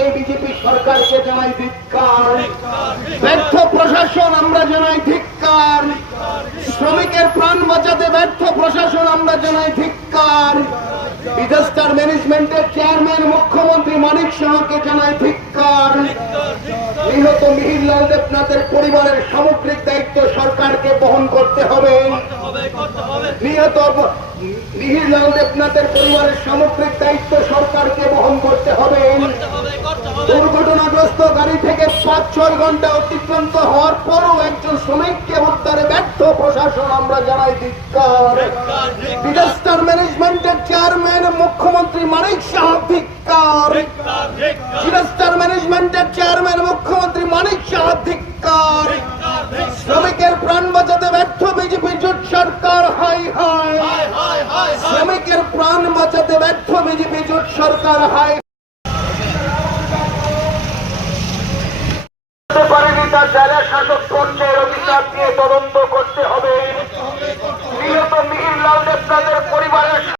এই বিজেপি সরকারকে জানাই ধিক্কার। ব্যর্থ প্রশাসন আমরা জানাই ধিক্কার। শ্রমিকের প্রাণ বাঁচাতে ব্যর্থ প্রশাসন আমরা জানাই ধিক্কার। ডিজাস্টার ম্যানেজমেন্টের চেয়ারম্যান মুখ্যমন্ত্রী মানিক শাহকে জানাই ধিক্কার। নিহত মিহিরলাল দেবনাথের পরিবারের সামগ্রিক দায়িত্ব সরকারকে বহন করতে হবে। নিহত মিহিরলাল দেবনাথের পরিবারের সামগ্রিক দায়িত্ব সরকারকে বহন করতে হবে দুর্ঘটনাগ্রস্ত গাড়ি থেকে পাঁচ ছয় ঘণ্টা অতিক্রান্ত হওয়ার পরও একজন শ্রমিককে উদ্ধারে ব্যর্থ। প্রশাসন আমরা জানাই ধিক্কার। ডিজাস্টার ম্যানেজমেন্টের চেয়ারম্যান মুখ্যমন্ত্রী মানিক শাহ ধিক্কার। ডিজাস্টার ম্যানেজমেন্টের চেয়ারম্যান মুখ্যমন্ত্রী মানিক শাহ ধিক্কার। শ্রমিকের প্রাণ বাঁচাতে ব্যর্থ বিজেপি জোট সরকার হাই হাই। শ্রমিকের প্রাণ বাঁচাতে ব্যর্থ বিজেপি জোট সরকার হাই যারা শাসক পর্যায়ের অভিশাপ দিয়ে তদন্ত